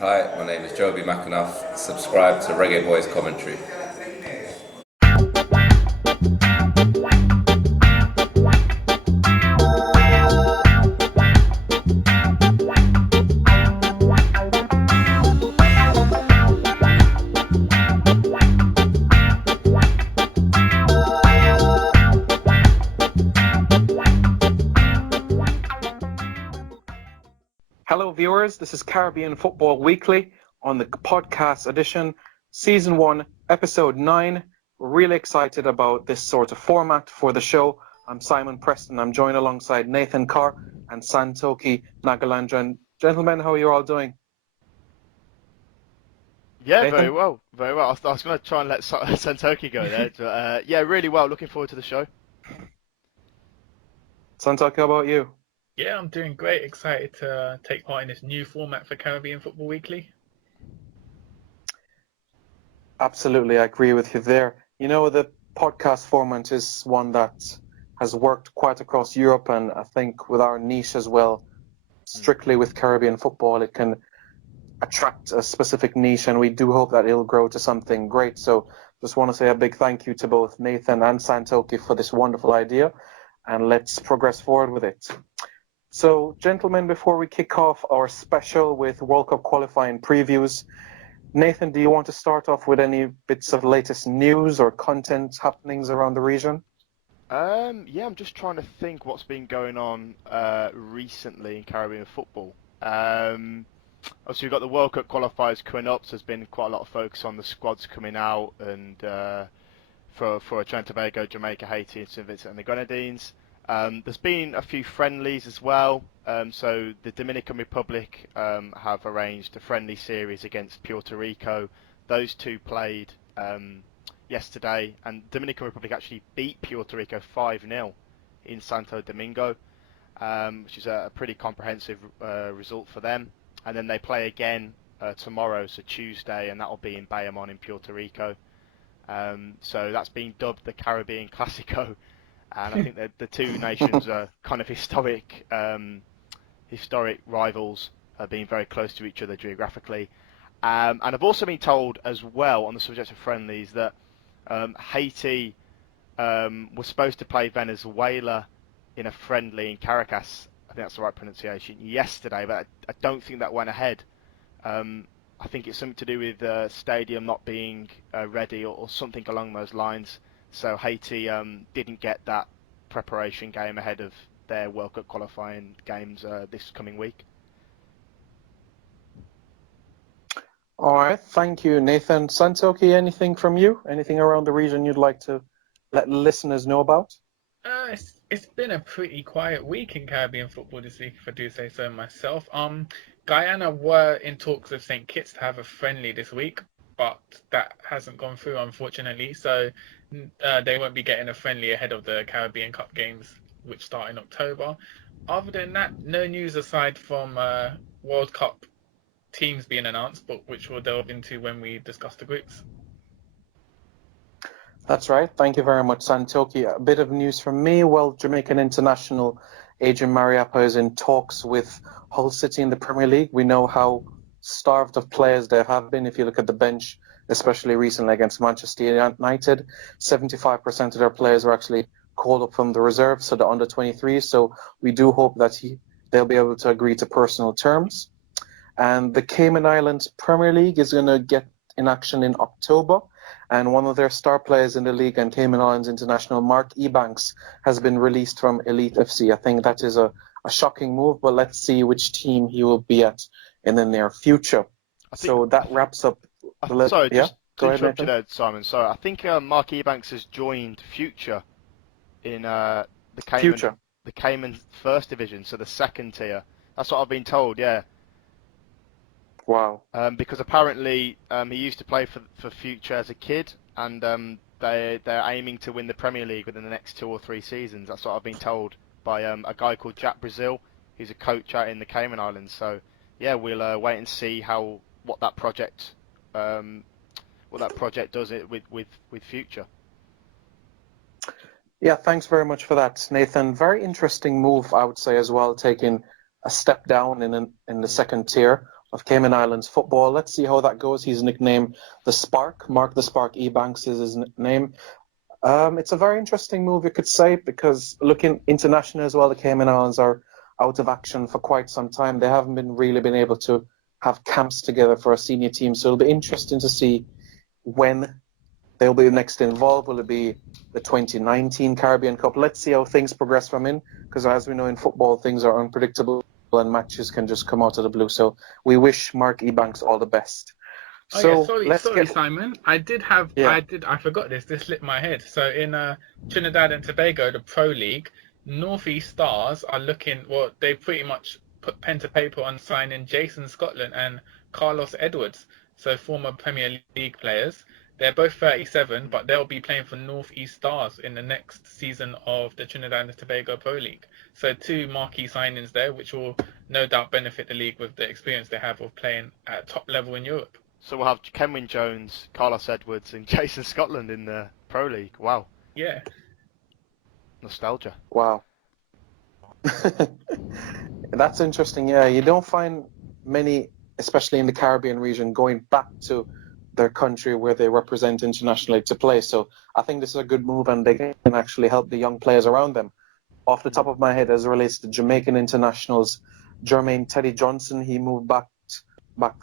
Hi, my name is Joby McAnuff. Subscribe to Reggae Boyz commentary. Hello, viewers. This is Caribbean Football Weekly on the podcast edition, Season 1, Episode 9. We're really excited about this sort of format for the show. I'm Simon Preston. I'm joined alongside Nathan Carr and Santoki Nagalandran. Gentlemen, how are you all doing? Yeah, Nathan? very well, very well. I was going to try and let Santoki go there, but yeah, really well. Looking forward to the show. Santoki, how about you? Yeah, I'm doing great. Excited to take part in this new format for Caribbean Football Weekly. Absolutely, I agree with you there. You know, the podcast format is one that has worked quite across Europe, and I think with our niche as well, strictly with Caribbean football, it can attract a specific niche, and we do hope that it'll grow to something great. So just want to say a big thank you to both Nathan and Santoki for this wonderful idea, and let's progress forward with it. So, gentlemen, before we kick off our special with World Cup qualifying previews, Nathan, do you want to start off with any bits of latest news or content happenings around the region? Yeah, I'm just trying to think what's been going on recently in Caribbean football. Obviously, we've got the World Cup qualifiers coming up, so there's been quite a lot of focus on the squads coming out, and for Trinidad and Tobago, Jamaica, Haiti, and St. Vincent and the Grenadines. There's been a few friendlies as well. So the Dominican Republic have arranged a friendly series against Puerto Rico. Those two played yesterday, and Dominican Republic actually beat Puerto Rico 5-0 in Santo Domingo, which is a pretty comprehensive result for them. And then they play again tomorrow, so Tuesday, and that will be in Bayamon in Puerto Rico. So that's been dubbed the Caribbean Classico, and I think that the two nations are kind of historic rivals, being very close to each other geographically. And I've also been told as well, on the subject of friendlies, that Haiti was supposed to play Venezuela in a friendly in Caracas. I think that's the right pronunciation, yesterday, but I don't think that went ahead. I think it's something to do with the stadium not being ready, or something along those lines. So Haiti didn't get that preparation game ahead of their World Cup qualifying games this coming week. All right, thank you, Nathan. Santoki, anything from you? Anything around the region you'd like to let listeners know about? It's been a pretty quiet week in Caribbean football this week, if I do say so myself. Guyana were in talks with St. Kitts to have a friendly this week, but that hasn't gone through, unfortunately. So they won't be getting a friendly ahead of the Caribbean Cup games, which start in October. Other than that, no news aside from World Cup teams being announced, but which we'll delve into when we discuss the groups. That's right. Thank you very much, Santoki. A bit of news from me. Well, Jamaican international Adrian Mariappa is in talks with Hull City in the Premier League. We know how starved of players they have been. If you look at the bench, especially recently against Manchester United, 75% of their players were actually called up from the reserve, so the under 23. So we do hope that they'll be able to agree to personal terms. And the Cayman Islands Premier League is going to get in action in October. And one of their star players in the league and Cayman Islands International, Mark Ebanks, has been released from Elite FC. I think that is a shocking move, but let's see which team he will be at in the near future. So that wraps up. Sorry, Yeah? just Go to ahead, interrupt you Nathan. there, Simon. Sorry, I think Mark Ebanks has joined Future in the Future. Cayman First Division, so the second tier. That's what I've been told. Yeah. Wow. Because apparently he used to play for Future as a kid, and they're aiming to win the Premier League within the next 2 or 3 seasons. That's what I've been told by a guy called Jack Brazil, who's a coach out in the Cayman Islands. So yeah, we'll wait and see what that project does it with Future. Yeah, thanks very much for that, Nathan. Very interesting move, I would say as well, taking a step down in the second tier. of Cayman Islands football. Let's see how that goes. He's nicknamed the Spark. Mark the Spark Ebanks is his name. It's a very interesting move, you could say, because looking international as well, the Cayman Islands are out of action for quite some time. They haven't really been able to have camps together for a senior team. So it'll be interesting to see when they'll be next involved. Will it be the 2019 Caribbean Cup? Let's see how things progress from in, because as we know in football, things are unpredictable and matches can just come out of the blue. So we wish Mark Ebanks all the best. Oh So yeah, sorry, Simon. I forgot this. This slipped my head. So in Trinidad and Tobago, the Pro League, Northeast Stars are looking. Well, they pretty much put pen to paper on signing Jason Scotland and Carlos Edwards, so former Premier League players. They're both 37, but they'll be playing for Northeast Stars in the next season of the Trinidad and Tobago Pro League. So two marquee signings there, which will no doubt benefit the league with the experience they have of playing at top level in Europe. So we'll have Kenwyn Jones, Carlos Edwards, and Jason Scotland in the Pro League. Wow. Yeah. Nostalgia. Wow. That's interesting. Yeah, you don't find many, especially in the Caribbean region, going back to their country where they represent internationally to play. So I think this is a good move, and they can actually help the young players around them. Off the top of my head, as it relates to Jamaican internationals, Jermaine Teddy Johnson, he moved back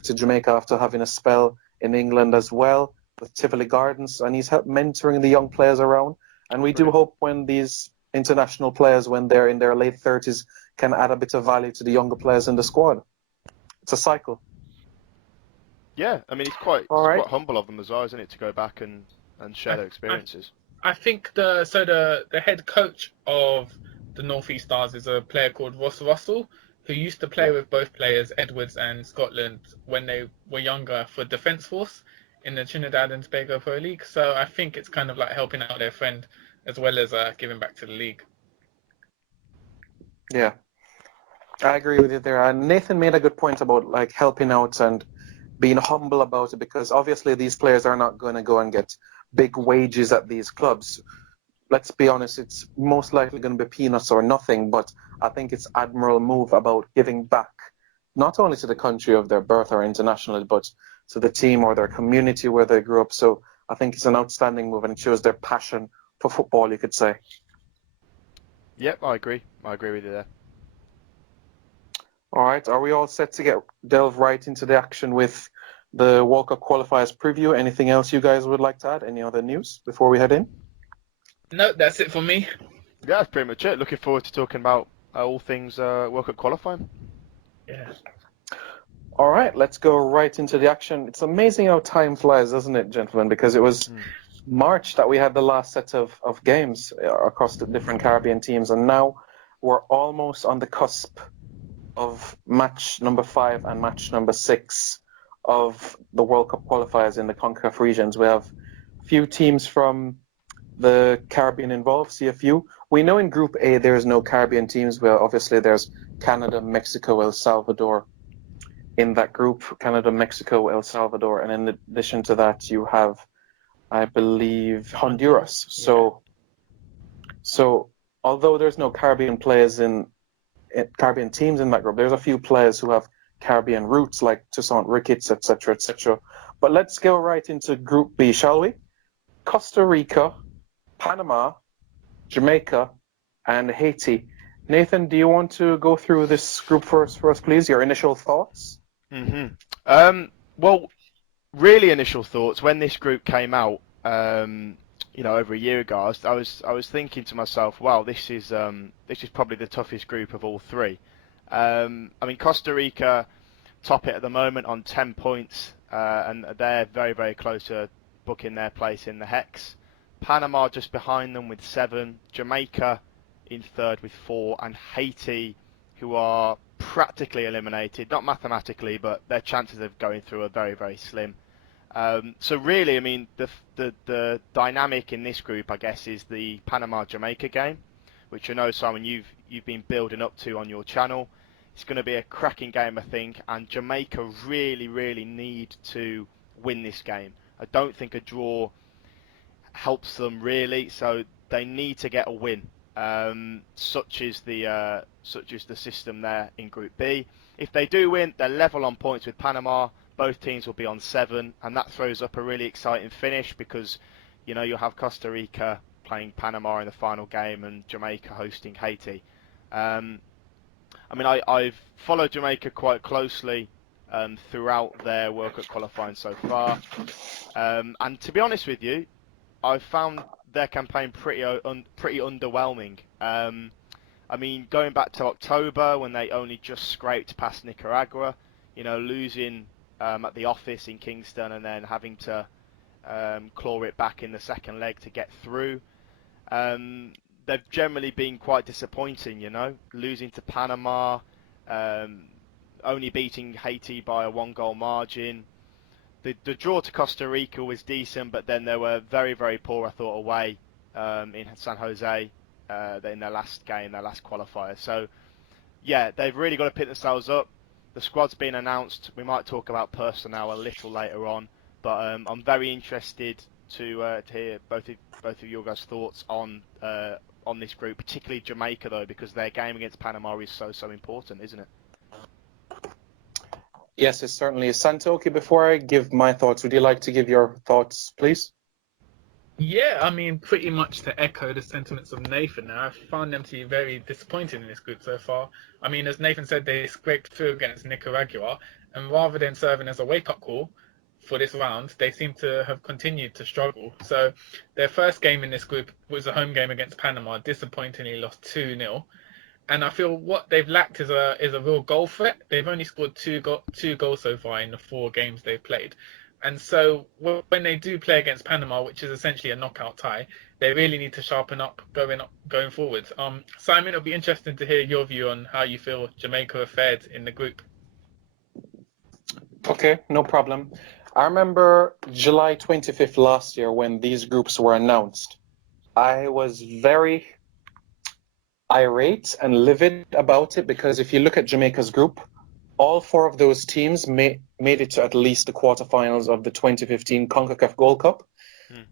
to Jamaica after having a spell in England as well with Tivoli Gardens, and he's helped mentoring the young players around. And we do hope when these international players, when they're in their late 30s, can add a bit of value to the younger players in the squad. It's a cycle. Yeah, I mean, it's quite humble of them as well, isn't it, to go back and share their experiences. I think the head coach of the Northeast Stars is a player called Ross Russell, who used to play with both players, Edwards and Scotland, when they were younger for Defence Force in the Trinidad and Tobago Pro League. So I think it's kind of like helping out their friend as well as giving back to the league. Yeah, I agree with you there. And Nathan made a good point about like helping out and being humble about it, because obviously these players are not going to go and get big wages at these clubs. Let's be honest, it's most likely going to be peanuts or nothing, but I think it's admirable move about giving back, not only to the country of their birth or internationally, but to the team or their community where they grew up. So I think it's an outstanding move, and it shows their passion for football, you could say. Yep, I agree. I agree with you there. All right, are we all set to delve right into the action with the World Cup qualifiers preview? Anything else you guys would like to add? Any other news before we head in? No, that's it for me. Yeah, that's pretty much it. Looking forward to talking about all things World Cup qualifying. Yeah. All right, let's go right into the action. It's amazing how time flies, isn't it, gentlemen? Because it was March that we had the last set of games across the different Caribbean teams, and now we're almost on the cusp of match number 5 and match number 6 of the World Cup qualifiers in the CONCACAF regions. We have a few teams from the Caribbean involved, see a few. We know in Group A there's no Caribbean teams. Well, obviously there's Canada, Mexico, El Salvador in that group. Canada, Mexico, El Salvador, and in addition to that you have, I believe, Honduras. So although there's no Caribbean teams in that group, there's a few players who have Caribbean roots, like Toussaint Ricketts, etc., etc. But let's go right into Group B, shall we? Costa Rica, Panama, Jamaica, and Haiti. Nathan, do you want to go through this group for us, please? Your initial thoughts? Well, really initial thoughts when this group came out, over a year ago. I was thinking to myself, wow, this is probably the toughest group of all three. I mean, Costa Rica top it at the moment on 10 points, and they're very, very close to booking their place in the Hex. Panama just behind them with 7. Jamaica in third with 4, and Haiti, who are practically eliminated, not mathematically, but their chances of going through are very, very slim. So really, I mean, the dynamic in this group, I guess, is the Panama-Jamaica game, which I know, Simon, you've been building up to on your channel. It's going to be a cracking game, I think, and Jamaica really, really need to win this game. I don't think a draw helps them really, so they need to get a win. Such is the system there in Group B. If they do win, they're level on points with Panama. Both teams will be on 7, and that throws up a really exciting finish because, you'll have Costa Rica playing Panama in the final game and Jamaica hosting Haiti. I've followed Jamaica quite closely throughout their World Cup qualifying so far, and to be honest with you, I've found their campaign pretty underwhelming. Going back to October when they only just scraped past Nicaragua, losing at the office in Kingston and then having to claw it back in the second leg to get through. They've generally been quite disappointing, losing to Panama, only beating Haiti by a 1-goal margin. The draw to Costa Rica was decent, but then they were very, very poor, I thought, away in San Jose in their last game, their last qualifier. So, yeah, they've really got to pick themselves up. The squad's been announced. We might talk about personnel a little later on, but I'm very interested to hear both of your guys' thoughts on this group, particularly Jamaica, though, because their game against Panama is so important, isn't it? Yes, it certainly is. Santoki, before I give my thoughts, would you like to give your thoughts, please? Yeah, pretty much to echo the sentiments of Nathan. I found them to be very disappointing in this group so far. As Nathan said, they scraped through against Nicaragua, and rather than serving as a wake-up call for this round, they seem to have continued to struggle. So their first game in this group was a home game against Panama, disappointingly lost 2-0. And I feel what they've lacked is a real goal threat. They've only scored two goals so far in the 4 games they've played. And so when they do play against Panama, which is essentially a knockout tie, they really need to sharpen up going forward. Simon, it'll be interesting to hear your view on how you feel Jamaica have fared in the group. Okay, no problem. I remember July 25th last year when these groups were announced. I was very irate and livid about it because if you look at Jamaica's group, all 4 of those teams made it to at least the quarterfinals of the 2015 CONCACAF Gold Cup.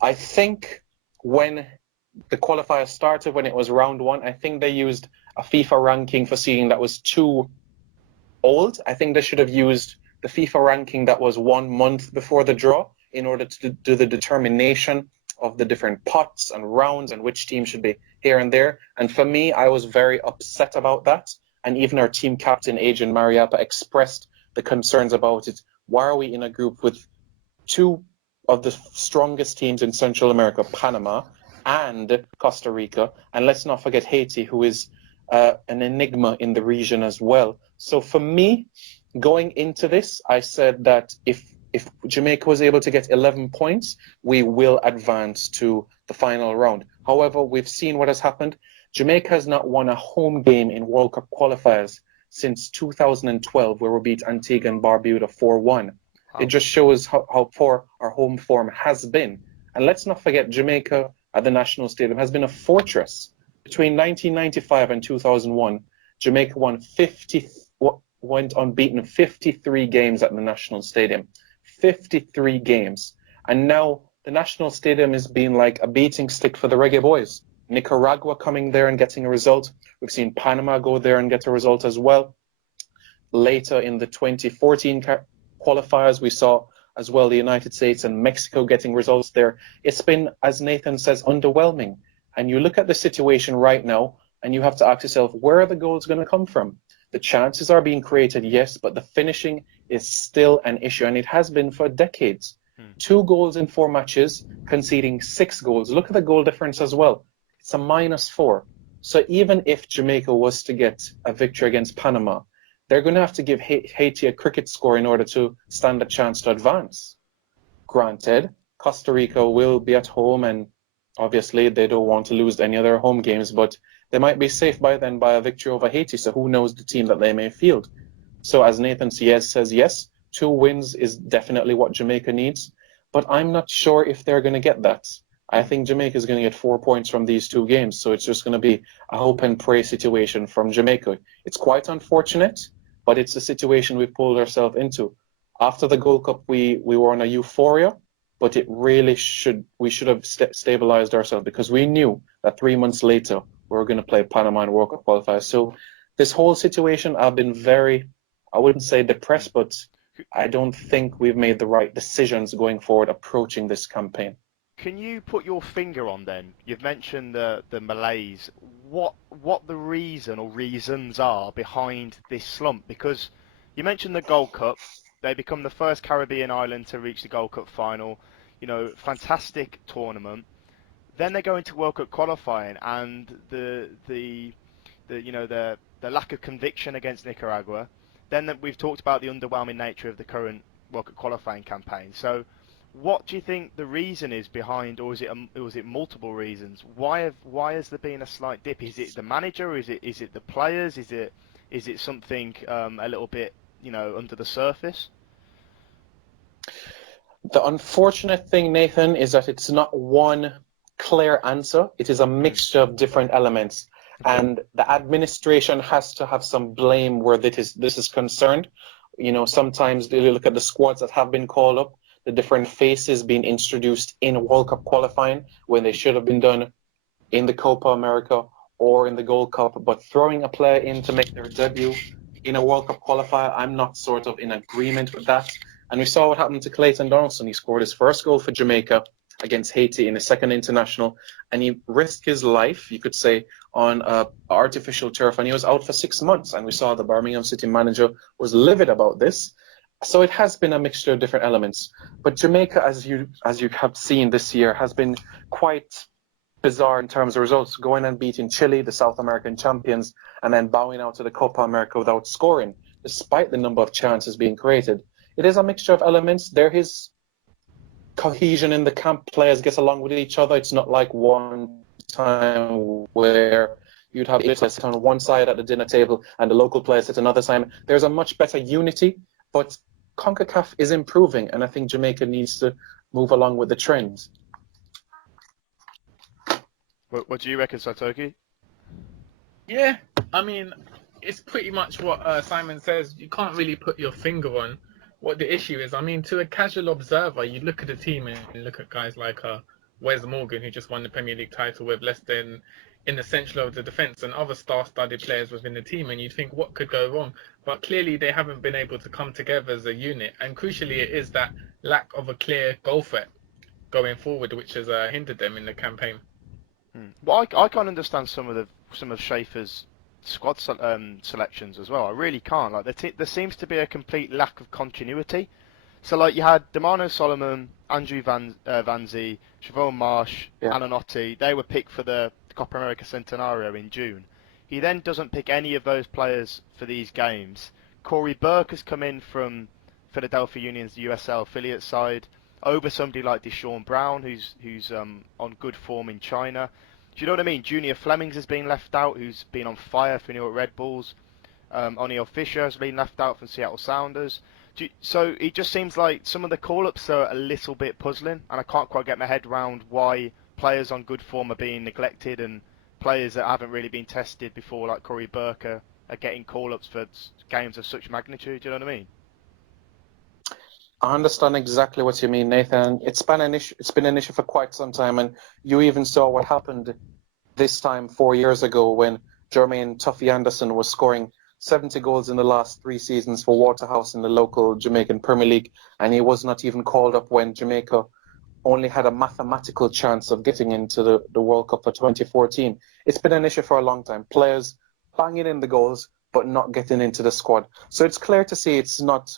I think when the qualifiers started, when it was round 1, I think they used a FIFA ranking for seeding that was too old. I think they should have used the FIFA ranking that was 1 month before the draw in order to do the determination of the different pots and rounds and which team should be here and there. And for me, I was very upset about that. And even our team captain, Adrian Mariappa, expressed the concerns about it. Why are we in a group with 2 of the strongest teams in Central America, Panama and Costa Rica? And let's not forget Haiti, who is an enigma in the region as well. So for me, going into this, I said that if Jamaica was able to get 11 points, we will advance to the final round. However, we've seen what has happened. Jamaica has not won a home game in World Cup qualifiers since 2012, where we beat Antigua and Barbuda 4-1. Wow. It just shows how poor our home form has been. And let's not forget, Jamaica at the National Stadium has been a fortress. Between 1995 and 2001, Jamaica went unbeaten 53 games at the National Stadium. 53 games. And now the National Stadium is being like a beating stick for the Reggae Boyz. Nicaragua coming there and getting a result. We've seen Panama go there and get a result as well. Later in the 2014 qualifiers, we saw as well the United States and Mexico getting results there. It's been, as Nathan says, underwhelming. And you look at the situation right now and you have to ask yourself, where are the goals going to come from? The chances are being created, yes, but the finishing is still an issue, and it has been for decades. 2 goals in 4 matches, conceding 6 goals. Look at the goal difference as well. It's a -4. So even if Jamaica was to get a victory against Panama, they're going to have to give Haiti a cricket score in order to stand a chance to advance. Granted, Costa Rica will be at home, and obviously they don't want to lose any other home games, but they might be safe by then by a victory over Haiti, so who knows the team that they may field. So as Nathan says, yes, 2 wins is definitely what Jamaica needs, but I'm not sure if they're going to get that. I think Jamaica is going to get 4 points from these 2 games, so it's just going to be a hope and pray situation from Jamaica. It's quite unfortunate, but it's a situation we've pulled ourselves into. After the Gold Cup, we were on a euphoria, but it really we should have stabilized ourselves because we knew that 3 months later we were going to play Panama and World Cup qualifiers. So this whole situation, I've been very I wouldn't say depressed, but I don't think we've made the right decisions going forward approaching this campaign. Can you put your finger on then? You've mentioned the malaise. What the reason or reasons are behind this slump? Because you mentioned the Gold Cup. They become the first Caribbean island to reach the Gold Cup final. You know, fantastic tournament. Then they go into World Cup qualifying, and the lack of conviction against Nicaragua. Then we've talked about the underwhelming nature of the current World Cup qualifying campaign. So, what do you think the reason is behind, or is it multiple reasons? Why has there been a slight dip? Is it the manager? Or is it the players? Is it something a little bit under the surface? The unfortunate thing, Nathan, is that it's not one clear answer. It is a mixture of different elements. And the administration has to have some blame where this is concerned. Sometimes they look at the squads that have been called up, the different faces being introduced in World Cup qualifying when they should have been done in the Copa America or in the Gold Cup. But throwing a player in to make their debut in a World Cup qualifier, I'm not sort of in agreement with that. And we saw what happened to Clayton Donaldson. He scored his first goal for Jamaica against Haiti in his second international, and he risked his life, you could say, on artificial turf, and he was out for 6 months. And we saw the Birmingham City manager was livid about this. So it has been a mixture of different elements. But Jamaica, as you have seen this year, has been quite bizarre in terms of results, going and beating Chile, the South American champions, and then bowing out to the Copa America without scoring, despite the number of chances being created. It is a mixture of elements. There is cohesion in the camp. Players get along with each other. It's not like one time where you'd have players sit on one side at the dinner table and the local players sit another side. There's a much better unity, but CONCACAF is improving, and I think Jamaica needs to move along with the trends. What do you reckon, Satoki? Yeah, I mean, it's pretty much what Simon says. You can't really put your finger on what the issue is. I mean, to a casual observer, you look at the team and you look at guys like Wes Morgan, who just won the Premier League title with less than in the central of the defence, and other star-studded players within the team, and you think, what could go wrong? But clearly they haven't been able to come together as a unit, and crucially it is that lack of a clear goal threat going forward which has hindered them in the campaign. Well, I can't understand some of Schaefer's squad selections as well. I really can't. Like there seems to be a complete lack of continuity. So like you had Damano Solomon, Andrew Vanzi, Siobhan Marsh, Ananotti. They were picked for the Copa America Centenario in June. He then doesn't pick any of those players for these games. Corey Burke has come in from Philadelphia Union's USL affiliate side over somebody like Deshaun Brown, who's on good form in China. Do you know what I mean? Junior Flemings has been left out, who's been on fire for New York Red Bulls. O'Neal Fisher has been left out from Seattle Sounders. So it just seems like some of the call-ups are a little bit puzzling, and I can't quite get my head around why players on good form are being neglected and players that haven't really been tested before, like Corey Burke, are getting call-ups for games of such magnitude. Do you know what I mean? I understand exactly what you mean, Nathan. It's been an issue for quite some time, and you even saw what happened this time 4 years ago when Jermaine Tuffy Anderson was scoring 70 goals in the last 3 seasons for Waterhouse in the local Jamaican Premier League, and he was not even called up when Jamaica only had a mathematical chance of getting into the World Cup for 2014. It's been an issue for a long time. Players banging in the goals, but not getting into the squad. So it's clear to see it's not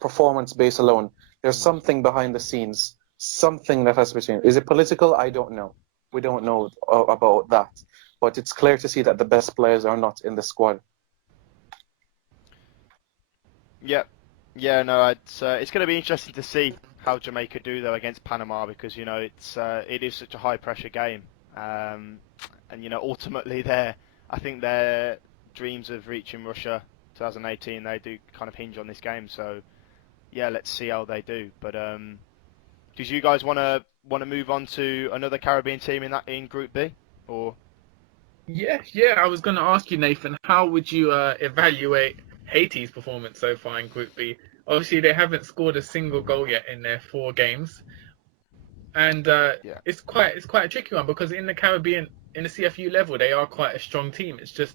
performance-based alone. There's something behind the scenes, something that has been changed. Is it political? I don't know. We don't know about that. But it's clear to see that the best players are not in the squad. Yeah, no, it's going to be interesting to see how Jamaica do though against Panama, because it is such a high pressure game, and ultimately I think their dreams of reaching Russia 2018, they do kind of hinge on this game. So yeah, let's see how they do. But did you guys want to move on to another Caribbean team in Group B, or? Yeah, I was going to ask you, Nathan, how would you evaluate Haiti's performance so far in Group B? Obviously, they haven't scored a single goal yet in their 4 games, and it's quite a tricky one because in the Caribbean, in the CFU level, they are quite a strong team. It's just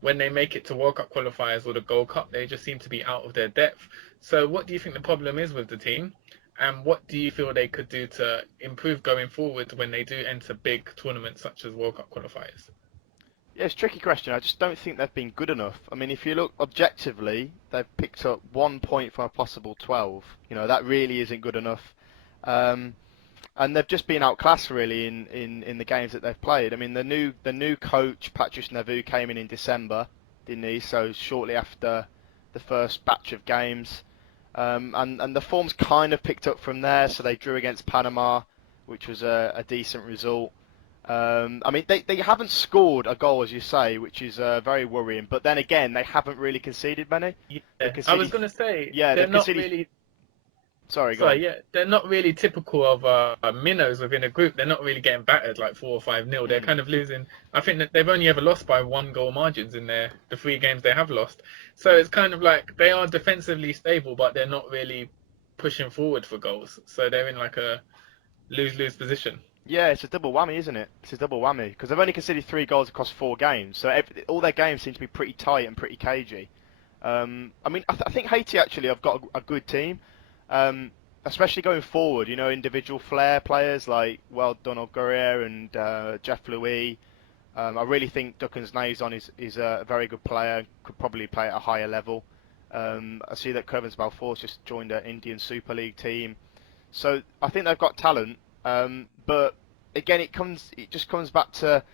when they make it to World Cup qualifiers or the Gold Cup, they just seem to be out of their depth. So what do you think the problem is with the team? And what do you feel they could do to improve going forward when they do enter big tournaments such as World Cup qualifiers? Yeah, it's a tricky question. I just don't think they've been good enough. I mean, if you look objectively, they've picked up 1 point from a possible 12. You know, that really isn't good enough. And they've just been outclassed really in the games that they've played. I mean, the new coach Patrice Neveu came in December, didn't he? So shortly after the first batch of games, and the form's kind of picked up from there. So they drew against Panama, which was a decent result. I mean, they haven't scored a goal, as you say, which is very worrying. But then again, they haven't really conceded many. Yeah, Conceded, I was going to say, yeah, they're they've not conceded. really. Sorry, go on. Sorry, yeah, they're not really typical of minnows within a group. They're not really getting battered like 4 or 5-0. They're kind of losing. I think that they've only ever lost by 1 goal margins in the 3 games they have lost. So it's kind of like they are defensively stable, but they're not really pushing forward for goals. So they're in like a lose-lose position. Yeah, it's a double whammy, isn't it? It's a double whammy because they've only conceded 3 goals across 4 games, so all their games seem to be pretty tight and pretty cagey. I mean, I think Haiti actually have got a good team, especially going forward. You know, individual flair players like Donald Guerrero and Jeff Louis. I really think Duckens Naison is a very good player. Could probably play at a higher level. I see that Kervins Balfour's just joined an Indian Super League team, so I think they've got talent. But again, it just comes back to,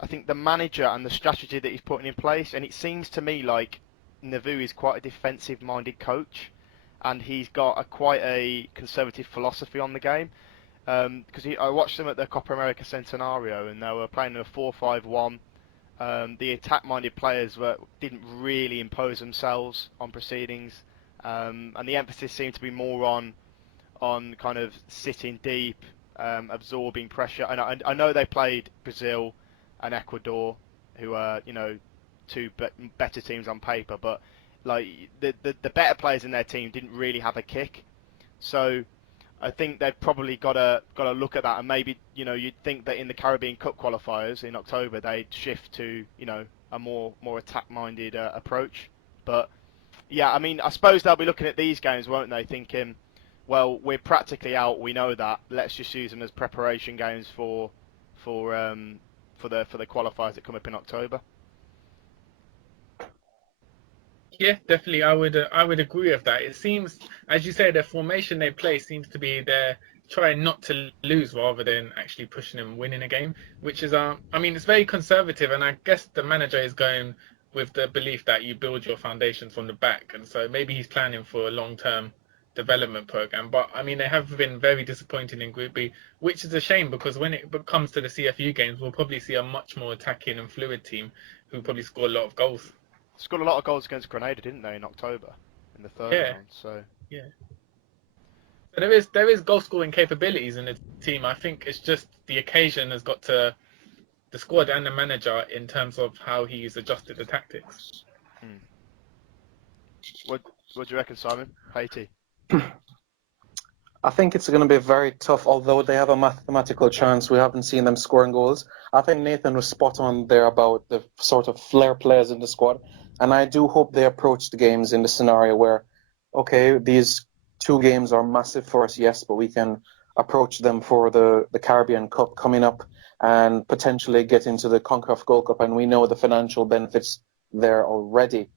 I think, the manager and the strategy that he's putting in place. And it seems to me like Neveu is quite a defensive-minded coach, and he's got quite a conservative philosophy on the game. Because I watched them at the Copa America Centenario, and they were playing in a 4-5-1. The attack-minded players didn't really impose themselves on proceedings, and the emphasis seemed to be more on kind of sitting deep, absorbing pressure. And I know they played Brazil and Ecuador, who are, you know, two better teams on paper, but like the better players in their team didn't really have a kick. So I think they've probably got to look at that, and maybe, you know, you'd think that in the Caribbean Cup qualifiers in October they'd shift to, you know, a more attack-minded approach. But yeah, I mean, I suppose they'll be looking at these games, won't they, thinking, well, we're practically out. We know that. Let's just use them as preparation games for the qualifiers that come up in October. Yeah, definitely. I would agree with that. It seems, as you say, the formation they play seems to be they're trying not to lose rather than actually pushing and winning a game, which is I mean, it's very conservative, and I guess the manager is going with the belief that you build your foundations from the back, and so maybe he's planning for a long-term development program. But I mean, they have been very disappointing in Group B, which is a shame because when it comes to the CFU games, we'll probably see a much more attacking and fluid team who probably score a lot of goals. Scored a lot of goals against Grenada, didn't they, in October, in the third round? So yeah. So there is goal scoring capabilities in the team. I think it's just the occasion has got to the squad and the manager in terms of how he's adjusted the tactics. What do you reckon, Simon? Haiti? I think it's going to be very tough, although they have a mathematical chance. We haven't seen them scoring goals. I think Nathan was spot on there about the sort of flair players in the squad. And I do hope they approach the games in the scenario where, okay, these 2 games are massive for us, yes, but we can approach them for the Caribbean Cup coming up and potentially get into the CONCACAF Gold Cup. And we know the financial benefits there already,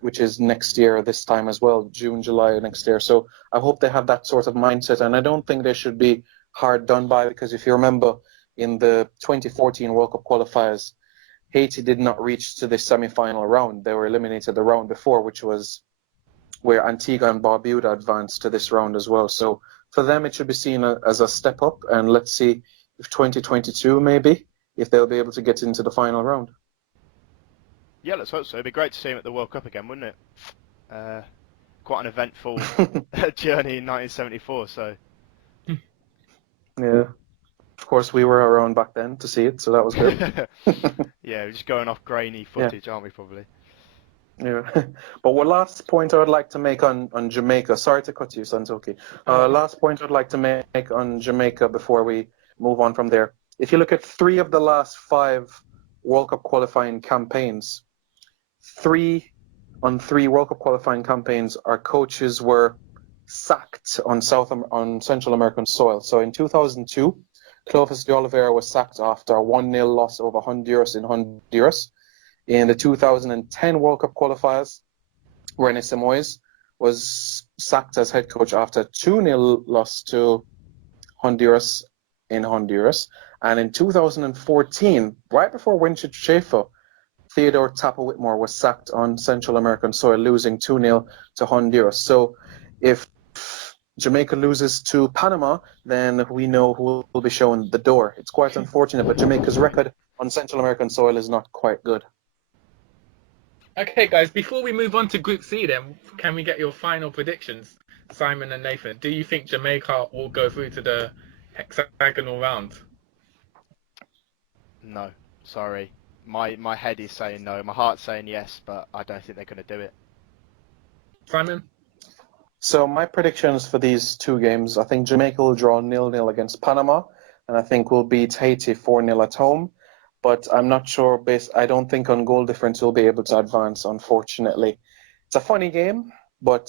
which is next year, this time as well, June, July next year. So I hope they have that sort of mindset. And I don't think they should be hard done by, because if you remember in the 2014 World Cup qualifiers, Haiti did not reach to the semi-final round. They were eliminated the round before, which was where Antigua and Barbuda advanced to this round as well. So for them, it should be seen as a step up. And let's see if 2022, maybe, if they'll be able to get into the final round. Yeah, let's hope so. It'd be great to see him at the World Cup again, wouldn't it? Quite an eventful journey in 1974. So yeah. Of course, we were around back then to see it, so that was good. yeah, we're just going off grainy footage, aren't we, probably? Yeah. But one last point I would like to make on Jamaica. Sorry to cut you, Santoki. Last point I'd like to make on Jamaica before we move on from there. If you look at 3 of the last 5 World Cup qualifying campaigns, three World Cup qualifying campaigns, our coaches were sacked on Central American soil. So in 2002, Clovis de Oliveira was sacked after a 1-0 loss over Honduras in Honduras. In the 2010 World Cup qualifiers, René Simoes was sacked as head coach after a 2-0 loss to Honduras in Honduras. And in 2014, right before Winchester Sheffield, Theodore Tapper Whitmore was sacked on Central American soil, losing 2-0 to Honduras. So if Jamaica loses to Panama, then we know who will be shown the door. It's quite unfortunate, but Jamaica's record on Central American soil is not quite good. Okay, guys, before we move on to Group C, then, can we get your final predictions, Simon and Nathan? Do you think Jamaica will go through to the hexagonal round? No, sorry. My head is saying no. My heart's saying yes, but I don't think they're going to do it. Simon? So my predictions for these two games, I think Jamaica will draw 0-0 against Panama, and I think we'll beat Haiti 4-0 at home. But I'm not sure, I don't think on goal difference we'll be able to advance, unfortunately. It's a funny game, but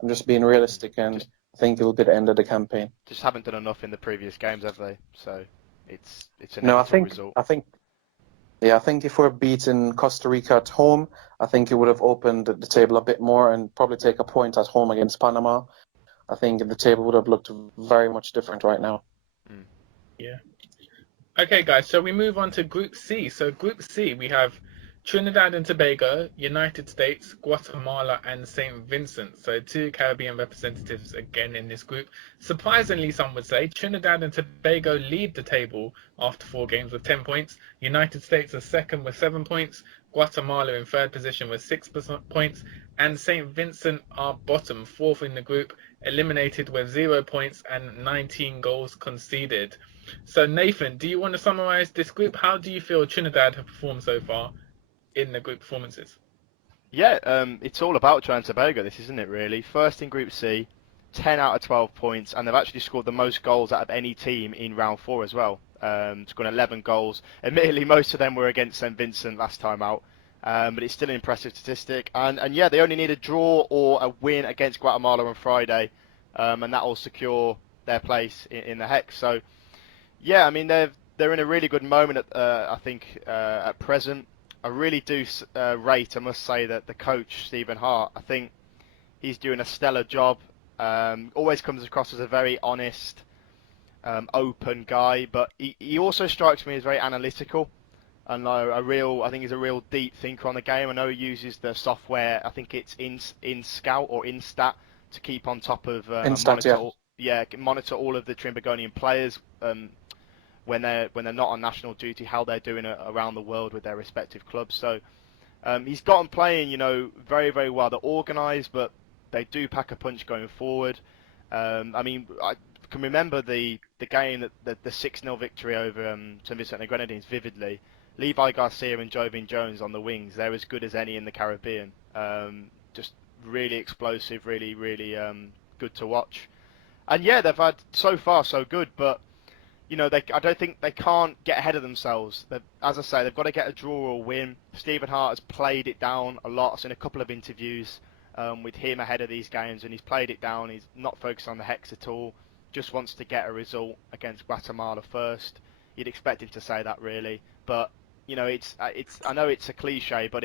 I'm just being realistic, and I think it'll be the end of the campaign. Just haven't done enough in the previous games, have they? So it's an No, result. I think if we're beating Costa Rica at home, I think it would have opened the table a bit more and probably take a point at home against Panama. I think the table would have looked very much different right now. Yeah. Okay, guys, so we move on to Group C. So Group C, we have Trinidad and Tobago, United States, Guatemala, and St. Vincent. So 2 Caribbean representatives again in this group. Surprisingly, some would say, Trinidad and Tobago lead the table after 4 games with 10 points. United States are second with 7 points. Guatemala in third position with 6 points. And St. Vincent are bottom, 4th in the group, eliminated with 0 points and 19 goals conceded. So Nathan, do you want to summarize this group? How do you feel Trinidad have performed so far in the group performances? Yeah, it's all about Trinidad and Tobago, this, isn't it, really? First in Group C, 10 out of 12 points, and they've actually scored the most goals out of any team in round 4 as well. Scored 11 goals. Admittedly, most of them were against St. Vincent last time out, but it's still an impressive statistic. And yeah, they only need a draw or a win against Guatemala on Friday, and that will secure their place in the Hex. So, yeah, I mean, they're in a really good moment, I think, at present. I really do rate, I must say, that the coach, Stephen Hart, I think he's doing a stellar job. Always comes across as a very honest, open guy, but he also strikes me as very analytical and I think he's a real deep thinker on the game. I know he uses the software, I think it's in Scout or InStat, to keep on top of monitor all of the Trinbagonian players when they're not on national duty, how they're doing around the world with their respective clubs. So he's got them playing, very, very well. They're organised, but they do pack a punch going forward. I mean, I can remember the game, the 6-0 victory over St. Vincent and the Grenadines vividly. Levi Garcia and Jovin Jones on the wings, they're as good as any in the Caribbean. Just really explosive, really, really good to watch. And yeah, they've had so far so good, but I don't think they can't get ahead of themselves. As I say, they've got to get a draw or a win. Stephen Hart has played it down a lot. I've seen a couple of interviews with him ahead of these games, and he's played it down. He's not focused on the Hex at all. Just wants to get a result against Guatemala first. You'd expect him to say that, really, but it's I know it's a cliche, but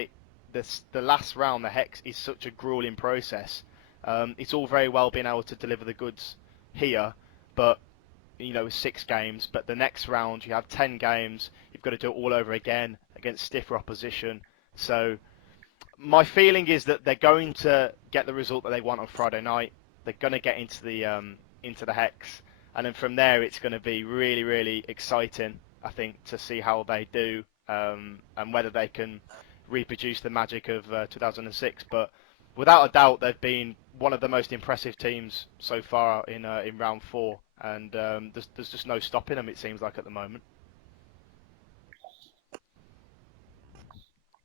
the last round, the Hex, is such a grueling process. It's all very well being able to deliver the goods here, but 6 games, but the next round you have 10 games, you've got to do it all over again against stiffer opposition. So my feeling is that they're going to get the result that they want on Friday night. They're going to get into the Hex, and then from there it's going to be really, really exciting, I think, to see how they do and whether they can reproduce the magic of 2006. But without a doubt, they've been one of the most impressive teams so far in round 4, and there's just no stopping them, it seems like, at the moment.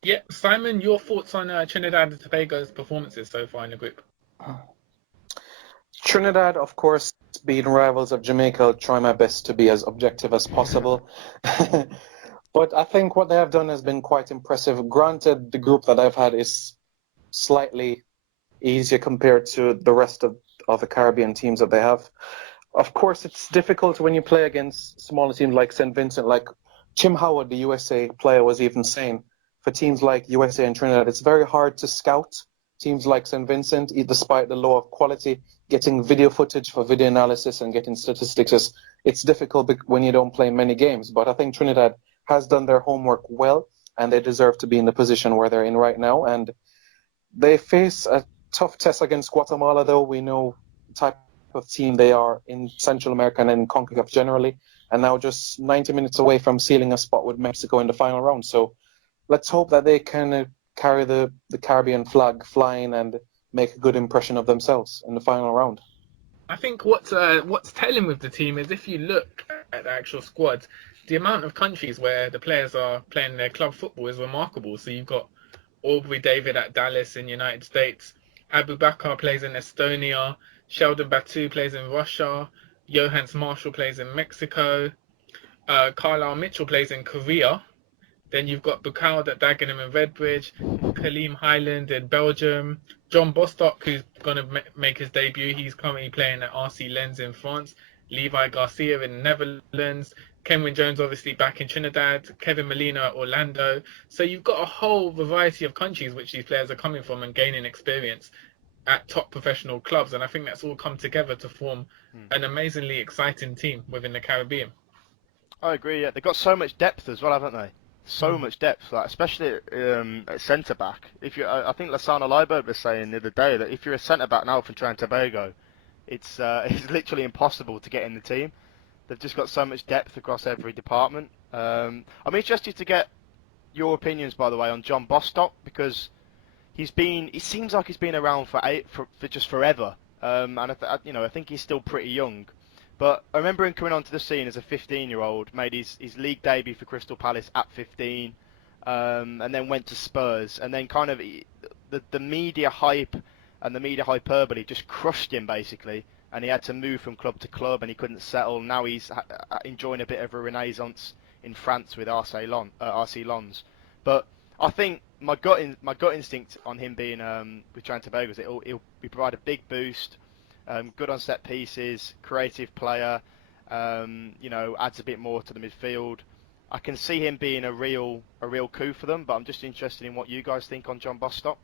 Yeah, Simon, your thoughts on Trinidad and Tobago's performances so far in the group? Trinidad, of course, being rivals of Jamaica, I'll try my best to be as objective as possible. But I think what they have done has been quite impressive. Granted, the group that I've had is slightly easier compared to the rest of the Caribbean teams that they have. Of course, it's difficult when you play against smaller teams like St. Vincent. Like Jim Howard, the USA player, was even saying for teams like USA and Trinidad, it's very hard to scout teams like St. Vincent, despite the low of quality. Getting video footage for video analysis and getting statistics it's difficult when you don't play many games. But I think Trinidad has done their homework well, and they deserve to be in the position where they're in right now. And they face a tough test against Guatemala, though. We know the type of team they are in Central America and in CONCACAF generally, and now just 90 minutes away from sealing a spot with Mexico in the final round. So let's hope that they can carry the Caribbean flag flying and make a good impression of themselves in the final round. I think what's telling with the team is if you look at the actual squad, the amount of countries where the players are playing their club football is remarkable. So you've got Aubrey David at Dallas in the United States, Abu Bakar plays in Estonia, Sheldon Batu plays in Russia, Johannes Marshall plays in Mexico, Carlisle Mitchell plays in Korea. Then you've got Bukaud at Dagenham and Redbridge, Kaleem Highland in Belgium, John Bostock, who's going to make his debut. He's currently playing at RC Lens in France. Levi Garcia in the Netherlands. Kenwyn Jones obviously back in Trinidad. Kevin Molina at Orlando. So you've got a whole variety of countries which these players are coming from and gaining experience at top professional clubs. And I think that's all come together to form an amazingly exciting team within the Caribbean. I agree. Yeah, they've got so much depth as well, haven't they? So much depth, like especially at centre back. If you, I think Lasana Leiberg was saying the other day that if you're a centre back now for Trinidad and Tobago, it's literally impossible to get in the team. They've just got so much depth across every department. I'm interested to get your opinions, by the way, on John Bostock because it seems like he's been around for just forever. And I think he's still pretty young. But I remember him coming onto the scene as a 15-year-old, made his league debut for Crystal Palace at 15, and then went to Spurs, and then kind of the media hype and the media hyperbole just crushed him basically, and he had to move from club to club, and he couldn't settle. Now he's enjoying a bit of a renaissance in France with RC Lens. But I think my gut instinct on him being with Trinidad and Tobago is that he'll provide a big boost. Good on set pieces, creative player, adds a bit more to the midfield. I can see him being a real coup for them, but I'm just interested in what you guys think on John Bostock.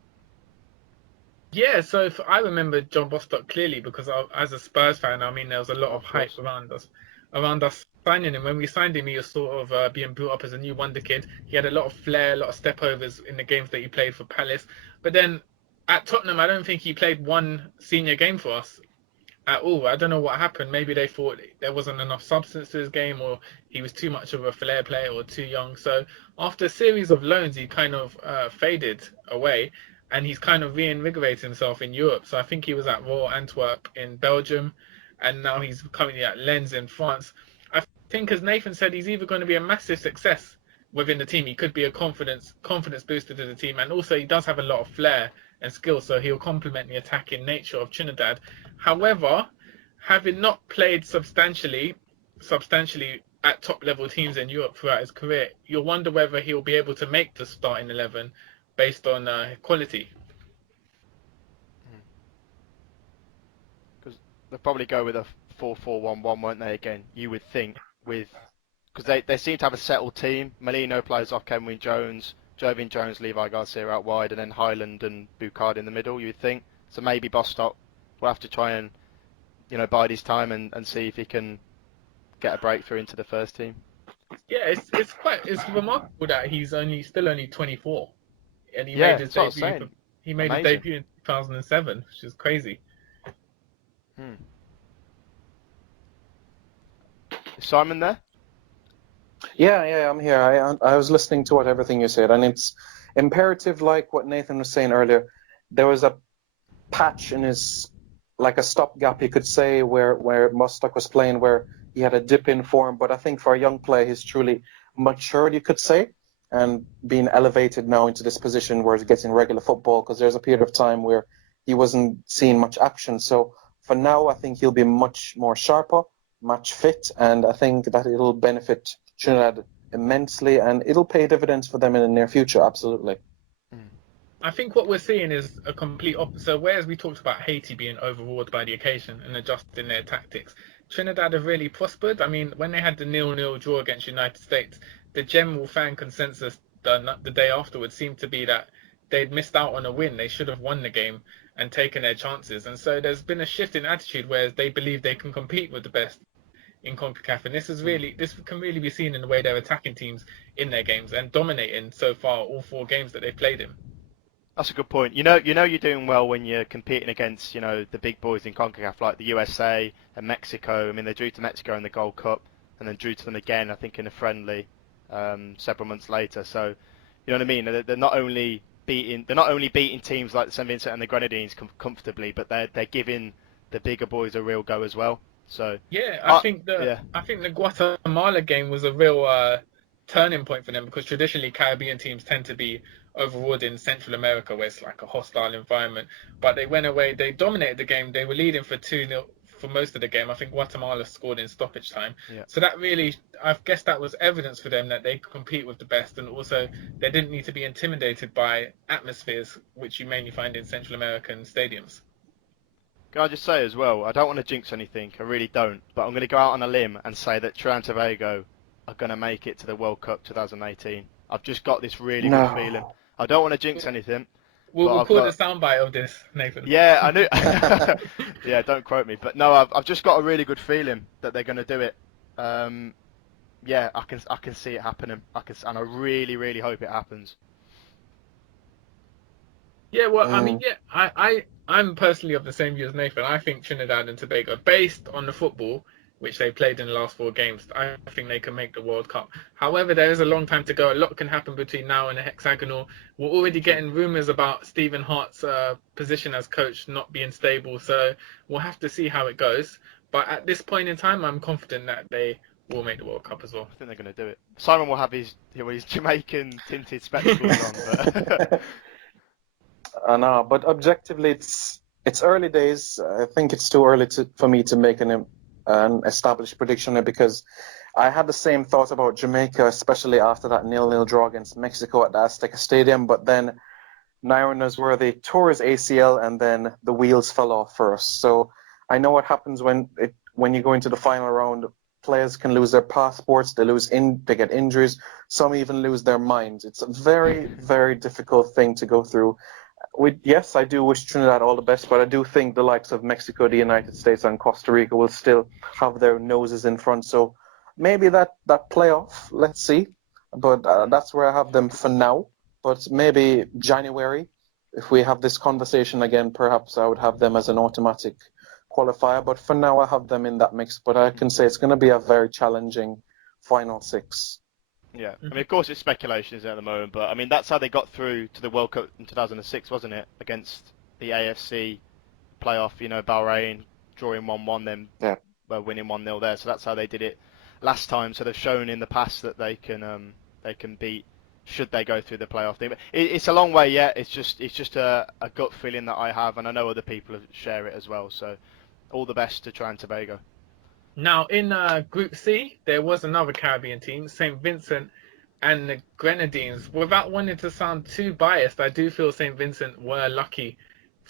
Yeah, so I remember John Bostock clearly because as a Spurs fan, I mean, there was a lot of hype around us signing him. When we signed him, he was sort of being built up as a new wonder kid. He had a lot of flair, a lot of stepovers in the games that he played for Palace. But then at Tottenham, I don't think he played one senior game for us at all. I don't know what happened. Maybe they thought there wasn't enough substance to his game, or he was too much of a flair player or too young. So after a series of loans, he kind of faded away, and he's kind of reinvigorated himself in Europe. So I think he was at Royal Antwerp in Belgium, and now he's currently at Lens in France. I think, as Nathan said, he's either going to be a massive success within the team. He could be a confidence booster to the team, and also he does have a lot of flair and skill, so he'll complement the attacking nature of Trinidad. However, having not played substantially at top level teams in Europe throughout his career, you'll wonder whether he'll be able to make the starting 11 based on quality. Because they'll probably go with a 4-4-1-1, won't they? Again, you would think because they seem to have a settled team. Molino plays off Kenwyn Jones. Jovian Jones, Levi Garcia out wide, and then Highland and Bucard in the middle, you would think. So maybe Bostock will have to try and, bide his time and see if he can get a breakthrough into the first team. Yeah, it's remarkable that he's still only 24, and he made his debut. He made his debut in 2007, which is crazy. Is Simon there? Yeah, I'm here. I was listening to everything you said, and it's imperative, like what Nathan was saying earlier. There was a patch in his, like a stopgap, you could say, where Bostock was playing, where he had a dip in form. But I think for a young player, he's truly matured, you could say, and being elevated now into this position where he's getting regular football, because there's a period of time where he wasn't seeing much action. So for now, I think he'll be much more sharper, much fit, and I think that it'll benefit Trinidad immensely, and it'll pay dividends for them in the near future. Absolutely. I think what we're seeing is a complete opposite. Whereas we talked about Haiti being overawed by the occasion and adjusting their tactics, Trinidad have really prospered. I mean, when they had the 0-0 draw against United States, the general fan consensus the day afterwards seemed to be that they'd missed out on a win. They should have won the game and taken their chances. And so there's been a shift in attitude where they believe they can compete with the best in CONCACAF, and this can really be seen in the way they're attacking teams in their games and dominating so far all 4 games that they've played in. That's a good point. You're doing well when you're competing against, the big boys in CONCACAF like the USA and Mexico. I mean, they drew to Mexico in the Gold Cup and then drew to them again, I think, in a friendly several months later. So, you know what I mean? They're not only beating teams like the St. Vincent and the Grenadines comfortably, but they're giving the bigger boys a real go as well. So yeah, I think the Guatemala game was a real turning point for them, because traditionally Caribbean teams tend to be overawed in Central America, where it's like a hostile environment. But they went away, they dominated the game. They were leading for 2-0 for most of the game. I think Guatemala scored in stoppage time. Yeah. So that really, I guess that was evidence for them that they could compete with the best, and also they didn't need to be intimidated by atmospheres, which you mainly find in Central American stadiums. Can I just say as well, I don't want to jinx anything, I really don't, but I'm going to go out on a limb and say that Trinidad and Tobago are going to make it to the World Cup 2018. I've just got this really good feeling. I don't want to jinx anything. We'll record a soundbite of this, Nathan. Yeah, I knew. Yeah, don't quote me, but no, I've just got a really good feeling that they're going to do it. Yeah, I can see it happening. And I really, really hope it happens. Yeah, well, I mean, yeah, I'm personally of the same view as Nathan. I think Trinidad and Tobago, based on the football which they played in the last 4 games, I think they can make the World Cup. However, there is a long time to go. A lot can happen between now and the hexagonal. We're already getting rumours about Stephen Hart's position as coach not being stable, so we'll have to see how it goes. But at this point in time, I'm confident that they will make the World Cup as well. I think they're going to do it. Simon will have his Jamaican tinted spectacles on. But I know, but objectively, it's early days. I think it's too early for me to make an established prediction there, because I had the same thought about Jamaica, especially after that 0-0 draw against Mexico at the Azteca Stadium. But then Nyron Nosworthy tore his ACL, and then the wheels fell off for us. So I know what happens when you go into the final round. Players can lose their passports, they get injuries, some even lose their minds. It's a very, very difficult thing to go through. Yes, I do wish Trinidad all the best, but I do think the likes of Mexico, the United States, and Costa Rica will still have their noses in front. So maybe that playoff, let's see. But that's where I have them for now. But maybe January, if we have this conversation again, perhaps I would have them as an automatic qualifier. But for now, I have them in that mix. But I can say it's going to be a very challenging final 6. yeah, I mean, of course, it's speculation at the moment, but I mean, that's how they got through to the World Cup in 2006, wasn't it? Against the AFC playoff, Bahrain drawing 1-1, then winning 1-0 there. So that's how they did it last time. So they've shown in the past that they can beat, should they go through the playoff thing. But it's a long way yet. It's just a gut feeling that I have, and I know other people share it as well. So all the best to Trinidad and Tobago. Now, in Group C, there was another Caribbean team, St. Vincent and the Grenadines. Without wanting to sound too biased, I do feel St. Vincent were lucky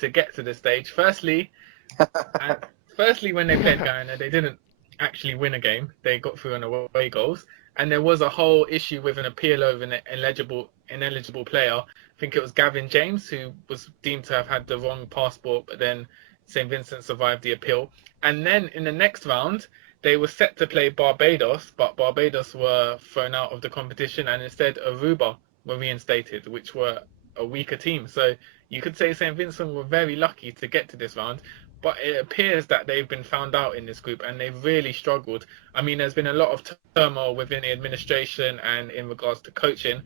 to get to this stage. Firstly, when they played Guyana, they didn't actually win a game. They got through on away goals. And there was a whole issue with an appeal over an ineligible player. I think it was Gavin James, who was deemed to have had the wrong passport, but then St. Vincent survived the appeal. And then in the next round, they were set to play Barbados, but Barbados were thrown out of the competition, and instead Aruba were reinstated, which were a weaker team. So you could say St. Vincent were very lucky to get to this round, but it appears that they've been found out in this group, and they've really struggled. I mean, there's been a lot of turmoil within the administration and in regards to coaching,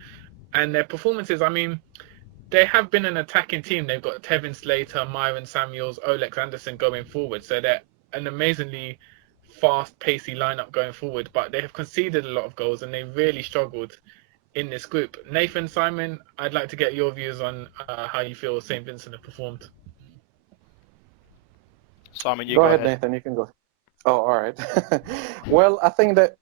and their performances, I mean, they have been an attacking team. They've got Tevin Slater, Myron Samuels, Olex Anderson going forward. So they're an amazingly fast, pacey lineup going forward. But they have conceded a lot of goals, and they've really struggled in this group. Nathan, Simon, I'd like to get your views on how you feel St. Vincent have performed. Simon, you go go ahead, Nathan. You can go. Oh, all right. Well, I think that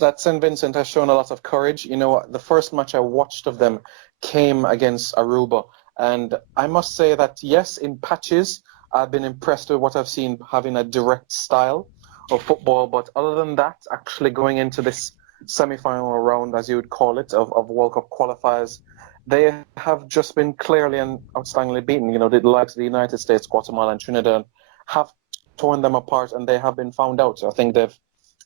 that St. Vincent has shown a lot of courage. You know, the first match I watched of them came against Aruba, and I must say that yes, in patches, I've been impressed with what I've seen having a direct style of football. But other than that, actually going into this semi-final round, as you would call it, of World Cup qualifiers, they have just been clearly and outstandingly beaten. You know, the likes of the United States, Guatemala, and Trinidad have torn them apart, and they have been found out. So I think they've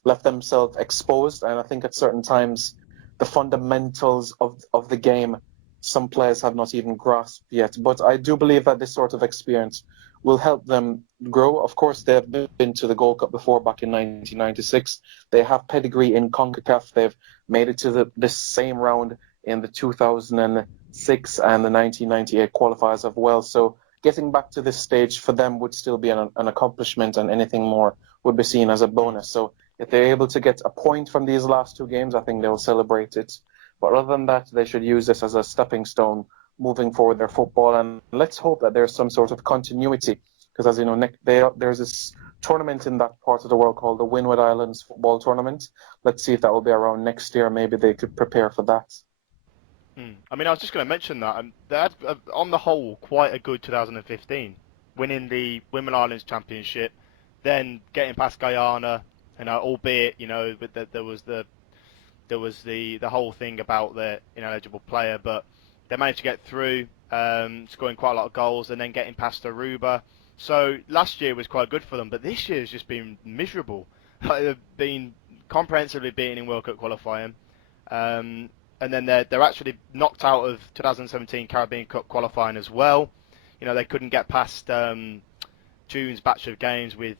left themselves exposed, and I think at certain times the fundamentals of the game some players have not even grasped yet. But I do believe that this sort of experience will help them grow. Of course, they've been to the Gold Cup before, back in 1996. They have pedigree in CONCACAF. They've made it to this same round in the 2006 and the 1998 qualifiers as well. So getting back to this stage for them would still be an accomplishment, and anything more would be seen as a bonus. So if they're able to get a point from these last two games, I think they'll celebrate it. But other than that, they should use this as a stepping stone moving forward their football. And let's hope that there's some sort of continuity, because as you know, there's this tournament in that part of the world called the Windward Islands Football Tournament. Let's see if that will be around next year. Maybe they could prepare for that. I mean, I was just going to mention that. They had, on the whole, quite a good 2015, winning the Windward Islands Championship, then getting past Guyana, albeit, there was the whole thing about the ineligible player, but they managed to get through, scoring quite a lot of goals, and then getting past Aruba. So last year was quite good for them, but this year has just been miserable. They've been comprehensively beaten in World Cup qualifying. And then they're actually knocked out of 2017 Caribbean Cup qualifying as well. They couldn't get past June's batch of games with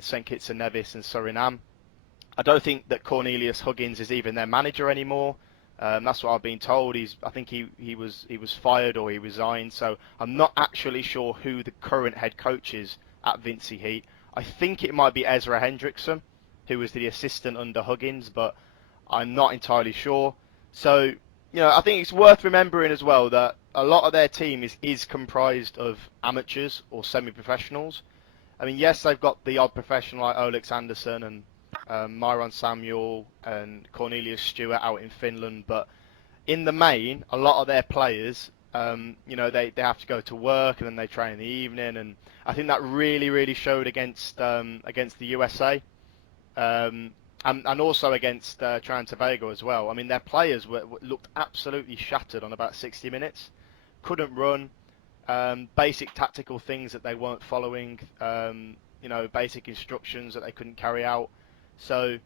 St. Kitts and Nevis and Suriname. I don't think that Cornelius Huggins is even their manager anymore. That's what I've been told. I think he was fired or he resigned. So I'm not actually sure who the current head coach is at Vincey Heat. I think it might be Ezra Hendrickson, who was the assistant under Huggins, but I'm not entirely sure. So, I think it's worth remembering as well that a lot of their team is comprised of amateurs or semi-professionals. I mean, yes, they've got the odd professional like Olex Anderson and Myron Samuel and Cornelius Stewart out in Finland, but in the main, a lot of their players, they have to go to work and then they train in the evening, and I think that really, really showed against the USA. And also against Trinidad and Tobago as well. I mean, their players looked absolutely shattered on about 60 minutes. Couldn't run. Basic tactical things that they weren't following. Basic instructions that they couldn't carry out. So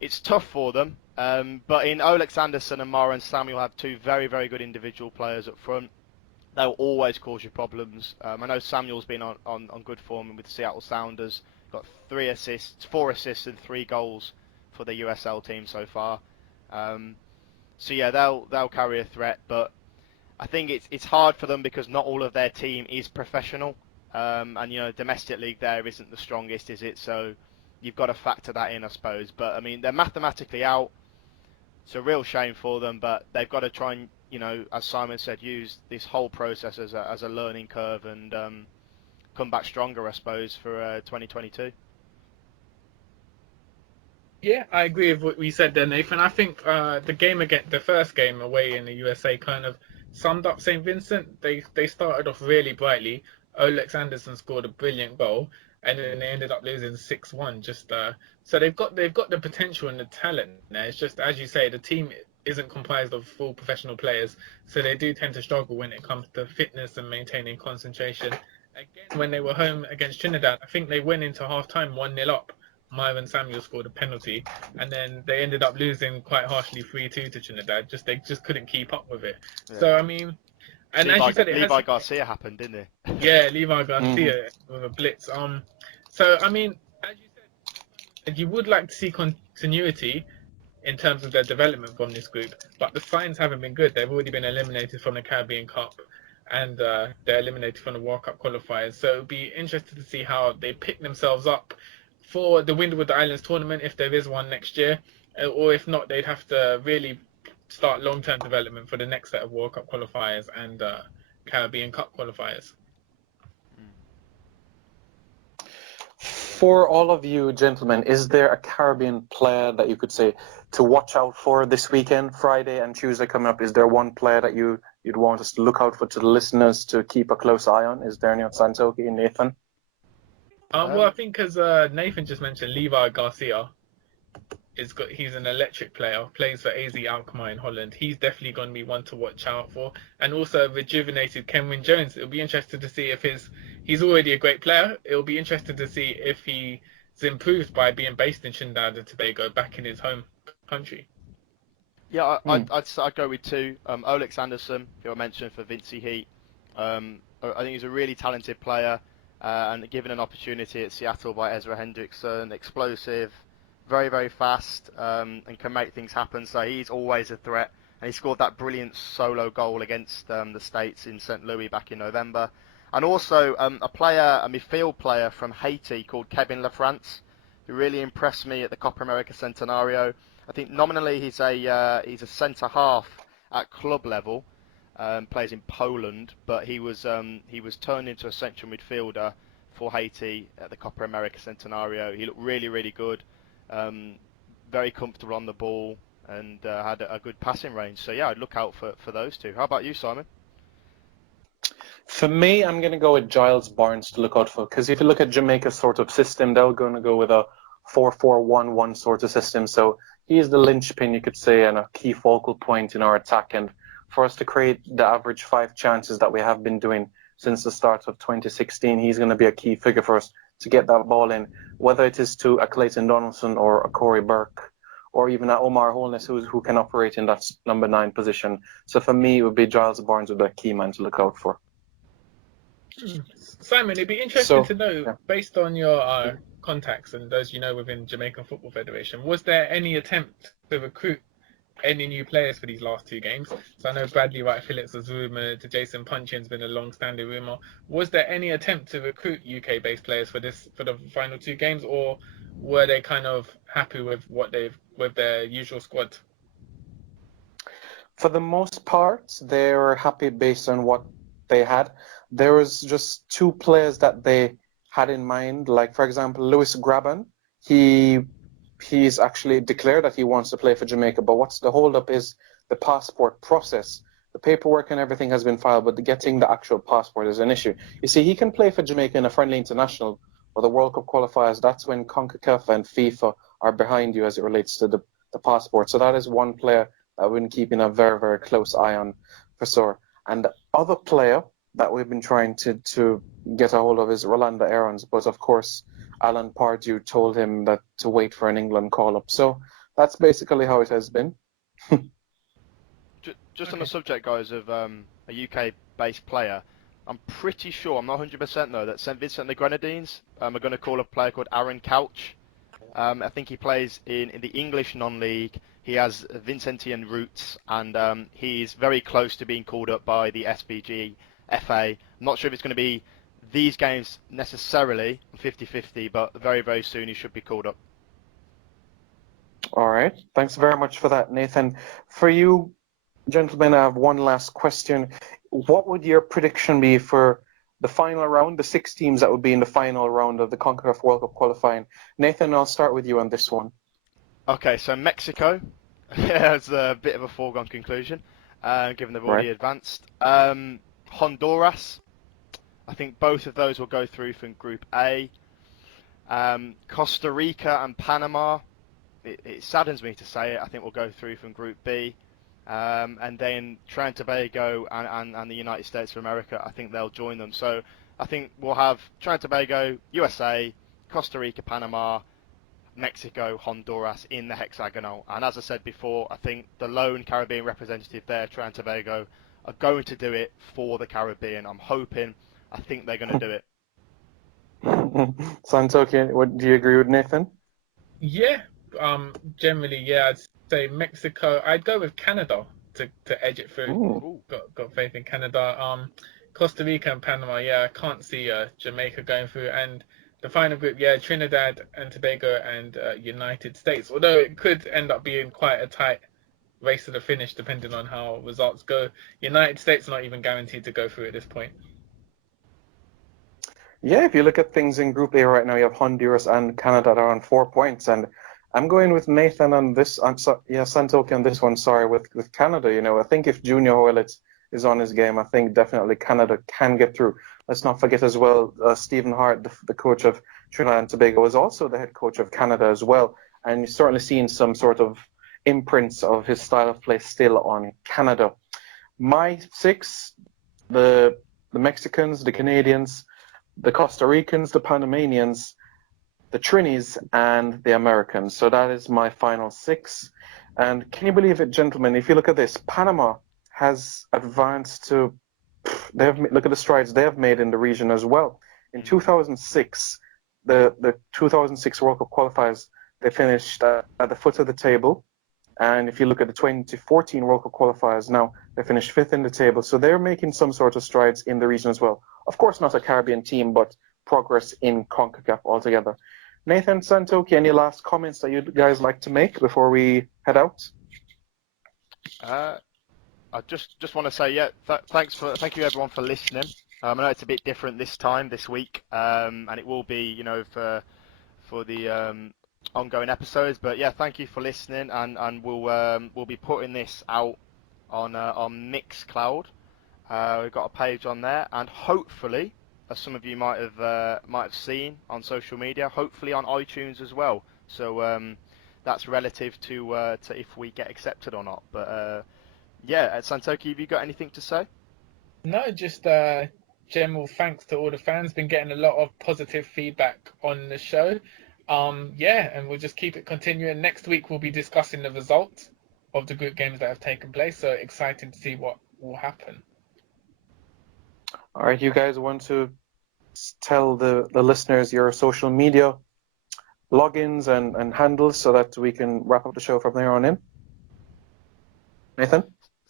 it's tough for them. But in Olex Anderson and Mara and Samuel have two very, very good individual players up front. They'll always cause you problems. I know Samuel's been on good form with the Seattle Sounders. Got 4 assists and 3 goals for the USL team so far. So yeah, they'll carry a threat, but I think it's hard for them because not all of their team is professional, and domestic league there isn't the strongest, is it? So you've got to factor that in, I suppose. But I mean, they're mathematically out. It's a real shame for them, but they've got to try and, as Simon said, use this whole process as a learning curve and come back stronger, I suppose, for 2022. Yeah, I agree with what we said there, Nathan. I think the first game away in the USA kind of summed up St. Vincent. They started off really brightly. Olex Anderson scored a brilliant goal, and then they ended up losing 6-1. So they've got the potential and the talent there. It's just, as you say, the team isn't comprised of full professional players, so they do tend to struggle when it comes to fitness and maintaining concentration. Again, when they were home against Trinidad, I think they went into half-time 1-0 up. Myron Samuel scored a penalty, and then they ended up losing quite harshly 3-2 to Trinidad. They just couldn't keep up with it. Yeah. So, I mean... And as you said, Levi Garcia happened, didn't he? Yeah, Levi Garcia with a blitz. So, I mean, as you said, you would like to see continuity in terms of their development from this group, but the signs haven't been good. They've already been eliminated from the Caribbean Cup, and they're eliminated from the World Cup qualifiers. So it'll be interesting to see how they pick themselves up for the Windward Islands tournament, if there is one next year, or if not, they'd have to really start long-term development for the next set of World Cup qualifiers and Caribbean Cup qualifiers. For all of you gentlemen, is there a Caribbean player that you could say to watch out for this weekend, Friday and Tuesday coming up? Is there one player that you'd want us to look out for, to the listeners to keep a close eye on? Is there any on Santoki and Nathan? Well, I think as Nathan just mentioned, Levi Garcia he's an electric player, plays for AZ Alkmaar in Holland. He's definitely going to be one to watch out for. And also rejuvenated Kenwyne Jones. It'll be interesting to see if he's already a great player. It'll be interesting to see if he's improved by being based in Trinidad and Tobago, back in his home country. Yeah, I'd go with two. Olex Anderson, who I mentioned for Vincy Heat. I think he's a really talented player, and given an opportunity at Seattle by Ezra Hendrickson, explosive, very, very fast, and can make things happen. So he's always a threat. And he scored that brilliant solo goal against the States in St. Louis back in November. And also a midfield player from Haiti called Kevin Lafrance, who really impressed me at the Copa America Centenario. I think nominally he's a centre half at club level, plays in Poland, but he was turned into a central midfielder for Haiti at the Copa America Centenario. He looked really, really good. Very comfortable on the ball, and had a good passing range. So yeah, I'd look out for those two. How about you, Simon? For me, I'm going to go with Giles Barnes to look out for, because if you look at Jamaica's sort of system, they're going to go with a 4-4-1-1 sort of system. So he is the linchpin, you could say, and a key focal point in our attack. And for us to create the average 5 chances that we have been doing since the start of 2016, he's going to be a key figure for us to get that ball in, whether it is to a Clayton Donaldson or a Corey Burke, or even a Omar Holness, who can operate in that number 9 position. So for me, it would be Giles Barnes would be a key man to look out for. Simon, it'd be interesting to know, based on your contacts and those you know within Jamaican Football Federation, was there any attempt to recruit any new players for these last 2 games? So I know Bradley Wright Phillips was rumoured, Jason Punchin's been a long-standing rumour. Was there any attempt to recruit UK-based players for the final 2 games, or were they kind of happy with with their usual squad? For the most part, they were happy based on what they had. There was just 2 players that they had in mind. Like, for example, Lewis Graben. He's actually declared that he wants to play for Jamaica, but what's the holdup is the passport process. The paperwork and everything has been filed, but getting the actual passport is an issue. You see, he can play for Jamaica in a friendly international or the World Cup qualifiers. That's when CONCACAF and FIFA are behind you as it relates to the passport. So that is one player that we've been keeping a very, very close eye on for sure. And the other player that we've been trying to get a hold of is Rolando Aarons, but of course Alan Pardew told him that to wait for an England call-up. So that's basically how it has been. Just on the subject, guys, of a UK-based player, I'm pretty sure, I'm not 100% though, that St Vincent and the Grenadines are going to call a player called Aaron Couch. I think he plays in the English non-league. He has Vincentian roots, and he's very close to being called up by the SBG FA. I'm not sure if it's going to be these games necessarily, 50-50, but very, very soon he should be called up. All right. Thanks very much for that, Nathan. For you, gentlemen, I have one last question. What would your prediction be for the final round, the 6 teams that would be in the final round of the CONCACAF World Cup qualifying? Nathan, I'll start with you on this one. Okay, so Mexico has a bit of a foregone conclusion, given they've already advanced. Honduras, I think both of those will go through from Group A. Costa Rica and Panama, it saddens me to say it, I think we'll go through from Group B. And then Trinidad and Tobago and the United States of America, I think they'll join them. So I think we'll have Trinidad and Tobago, USA, Costa Rica, Panama, Mexico, Honduras in the hexagonal. And as I said before, I think the lone Caribbean representative there, Trinidad and Tobago, are going to do it for the Caribbean. I think they're going to do it. Santoki, do you agree with Nathan? Yeah, generally, yeah. I'd say Mexico. I'd go with Canada to edge it through. Got faith in Canada. Costa Rica and Panama. Yeah, I can't see Jamaica going through. And the final group, yeah, Trinidad and Tobago and United States. Although it could end up being quite a tight race to the finish, depending on how results go. United States not even guaranteed to go through at this point. Yeah, if you look at things in Group A right now, you have Honduras and Canada that are on 4 points, and I'm going with Nathan on this. Santoki on this one. Sorry, with Canada. I think if Junior Hoylett is on his game, I think definitely Canada can get through. Let's not forget as well, Stephen Hart, the coach of Trinidad and Tobago, is also the head coach of Canada as well, and you're certainly seeing some sort of imprints of his style of play still on Canada. My six, the Mexicans, the Canadians, the Costa Ricans, the Panamanians, the Trinis, and the Americans. So that is my final six. And can you believe it, gentlemen? If you look at this, Panama has advanced to. Look at the strides they have made in the region as well. In 2006, the 2006 World Cup qualifiers, they finished at the foot of the table. And if you look at the 2014 World Cup qualifiers now, they finished fifth in the table. So they're making some sort of strides in the region as well. Of course, not a Caribbean team, but progress in CONCACAF altogether. Nathan, Santoki, any last comments that you guys like to make before we head out? I just want to say, thank you everyone for listening. I know it's a bit different this week, and it will be, for the ongoing episodes. But yeah, thank you for listening, and we'll be putting this out on Mixcloud. We've got a page on there, and hopefully, as some of you might have seen on social media, hopefully on iTunes as well. So that's relative to if we get accepted or not. But yeah, Santoki, have you got anything to say? No, just general thanks to all the fans. Been getting a lot of positive feedback on the show. Yeah, and we'll just keep it continuing. Next week we'll be discussing the results of the group games that have taken place. So excited to see what will happen. All right, you guys want to tell the listeners your social media logins and handles so that we can wrap up the show from there on in? Nathan?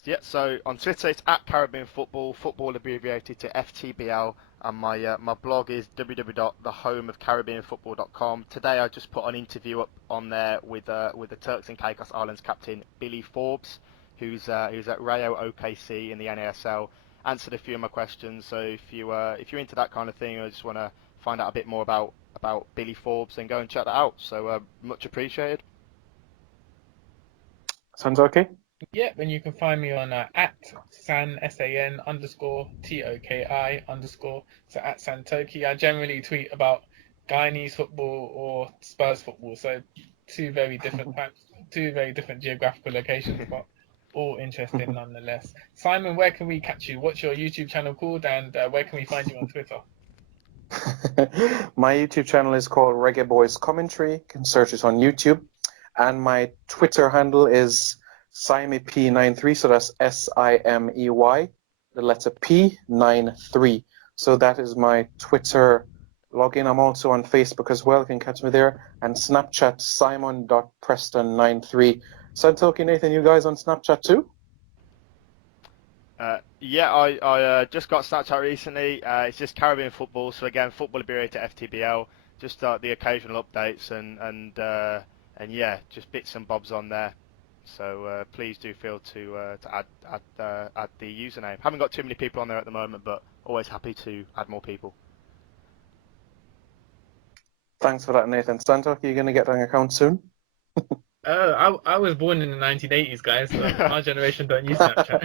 Yeah, so on Twitter it's at Caribbean Football, football abbreviated to FTBL, and my blog is www.thehomeofcaribbeanfootball.com. Today I just put an interview up on there with the Turks and Caicos Islands captain Billy Forbes, who's at Rayo OKC in the NASL. Answered a few of my questions, so if you're into that kind of thing, or just want to find out a bit more about Billy Forbes, then go and check that out. So much appreciated. Sounds okay? Yeah, and you can find me on at san SAN _TOKI _, so at Santoki. I generally tweet about Guyanese football or Spurs football, so two very different types, two very different geographical locations, but all interesting nonetheless. Simon, where can we catch you? What's your YouTube channel called, and where can we find you on Twitter? My YouTube channel is called Reggae Boyz Commentary. You can search it on YouTube. And my Twitter handle is SimeyP93, so that's SIMEY, the letter P93. So that is my Twitter login. I'm also on Facebook as well. You can catch me there. And Snapchat, Simon.Preston93. Santoki, Nathan, you guys on Snapchat too? Yeah, I just got Snapchat recently. It's just Caribbean Football. So again, football abbreviated to FTBL. Just the occasional updates and yeah, just bits and bobs on there. So please do feel to add the username. Haven't got too many people on there at the moment, but always happy to add more people. Thanks for that, Nathan. Santoki, you're going to get an account soon? I was born in the 1980s, guys. So our generation don't use Snapchat.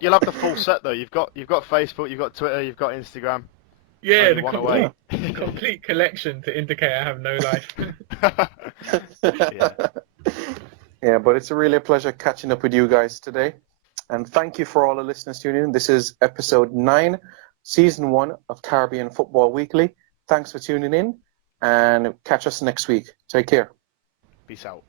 You'll have the full set though. You've got Facebook, you've got Twitter, you've got Instagram. Yeah, the complete collection to indicate I have no life. Yeah, but it's really a pleasure catching up with you guys today. And thank you for all the listeners tuning in. This is episode 9, season 1 of Caribbean Football Weekly. Thanks for tuning in, and catch us next week. Take care. Peace out.